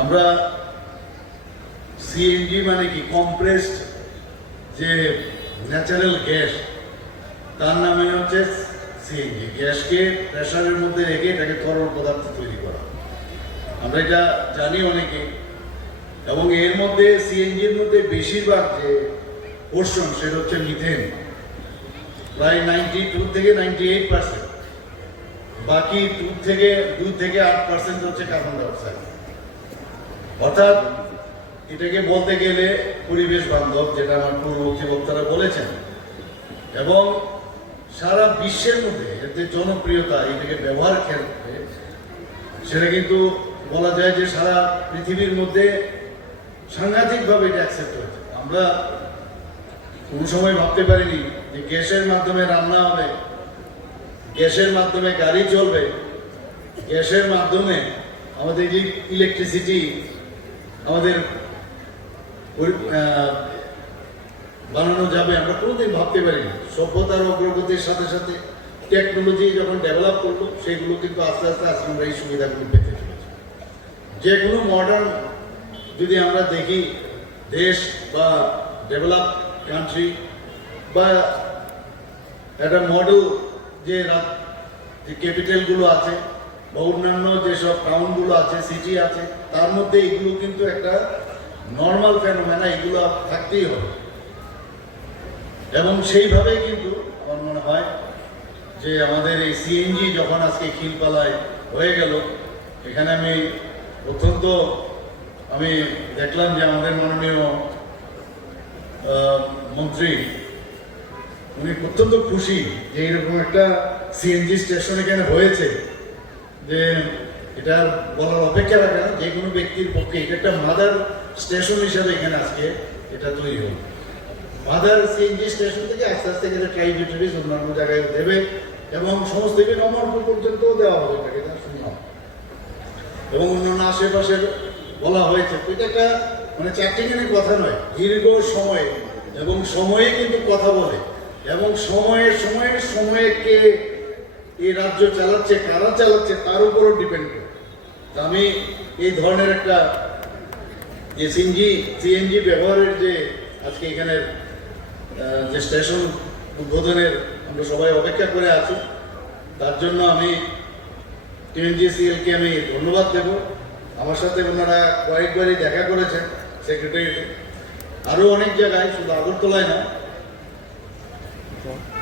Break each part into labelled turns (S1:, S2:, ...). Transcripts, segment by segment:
S1: আমরা সিএনজি মানে কি? কম্প্রেসড যে ন্যাচারাল গ্যাস তার নামে হচ্ছে সিএনজি গ্যাসকে প্রেশারের মধ্যে রেখে এটাকে তরল পদার্থ তৈরি করা। আমরা এটা জানি অনেকে। এবং এর মধ্যে সিএনজির মধ্যে বেশিরভাগ যে পোর্শন সেটা হচ্ছে মিথেন প্রায় নাইনটি টু থেকে নাইনটি এইট পার্সেন্ট বাকি টু থেকে, দুই থেকে আট পার্সেন্ট হচ্ছে কার্বন ডাইঅক্সাইড অর্থাৎ এটাকে বলতে গেলে পরিবেশ বান্ধব, যেটা আমার পূর্ববর্তী বক্তারা বলেছেন। এবং সারা বিশ্বের মধ্যে যে জনপ্রিয়তা এটাকে ব্যবহার ক্ষেত্রে সেটা কিন্তু বলা যায় যে সারা পৃথিবীর মধ্যে সাংঘাতিকভাবে এটা অ্যাকসেপ্ট হয়েছে। আমরা কোনো সময় ভাবতে পারিনি যে গ্যাসের মাধ্যমে রান্না হবে, গ্যাসের মাধ্যমে গাড়ি চলবে, গ্যাসের মাধ্যমে আমাদের যে ইলেকট্রিসিটি আমাদের বানানো যাবে, আমরা কোনোদিন ভাবতে পারিনি। সভ্যতার অগ্রগতির সাথে সাথে টেকনোলজি যখন ডেভেলপ করল, সেগুলো কিন্তু আস্তে আস্তে আজকে আমরা এই সুবিধাগুলো পেতে চলেছি। যে কোনো মডার্ন যদি আমরা দেখি, দেশ বা ডেভেলপ কান্ট্রি বা একটা মডেল যে যে ক্যাপিটালগুলো আছে বা অন্যান্য যেসব টাউনগুলো আছে, সিটি আছে, তার মধ্যে এগুলো কিন্তু একটা নর্মাল ফেনোমেনা এগুলো থাকতেই হবে। এবং সেইভাবেই কিন্তু আমার মনে হয় যে আমাদের এই সিএনজি যখন আজকে খিলপালায় হয়ে গেল, এখানে আমি অত্যন্ত, আমি দেখলাম যে আমাদের মাননীয় মন্ত্রী, উনি অত্যন্ত খুশি যে এরকম একটা সিএনজি স্টেশন এখানে হয়েছে। যে এটা বলার অপেক্ষা রাখে না, যে কোনো ব্যক্তির পক্ষে এটা একটা মাদার স্টেশন হিসাবে এখানে আজকে এটা তৈরি হল। মাদার সিএনজি স্টেশন থেকে আস্তে আস্তে গেলে ট্রাইবিউটারিজ অন্যান্য জায়গায় দেবে এবং সমস্ত থেকে অমরপুর পর্যন্ত দেওয়া হবে এটাকে এটা শুনলাম এবং অন্যান্য আশেপাশের বলা হয়েছে। এটা একটা মানে চারটিখানির কথা নয়, দীর্ঘ সময় এবং সময়ে কিন্তু কথা বলে। এবং সময়ে সময়ে সময়ে কে এই রাজ্য চালাচ্ছে, কারা চালাচ্ছে, তার উপরও ডিপেন্ড করে। আমি এই ধরনের একটা যে সিএনজি সিএনজি ব্যবহারের যে আজকে এখানে যে স্টেশন উদ্বোধনের আমরা সবাই অপেক্ষা করে আছি, তার জন্য আমি টিএনজিসিএলকে আমি ধন্যবাদ দেব। আমার সাথে ওনারা কয়েকবারই দেখা করেছেন সেক্রেটারিয়েটে আরও অনেক জায়গায়, শুধু আগরতলায় না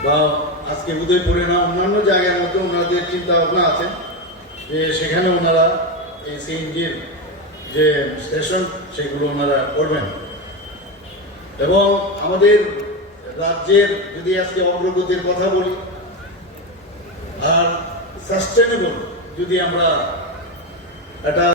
S1: বা আজকে উদয়পুরে না, অন্যান্য জায়গার মধ্যে ওনাদের চিন্তা ভাবনা আছে যে সেখানে ওনারা এই সিএনজির যে স্টেশন, সেগুলো ওনারা করবেন। এবং আমাদের রাজ্যের যদি আজকে অগ্রগতির কথা বলি, আর সাস্টেনেবল যদি আমরা একটা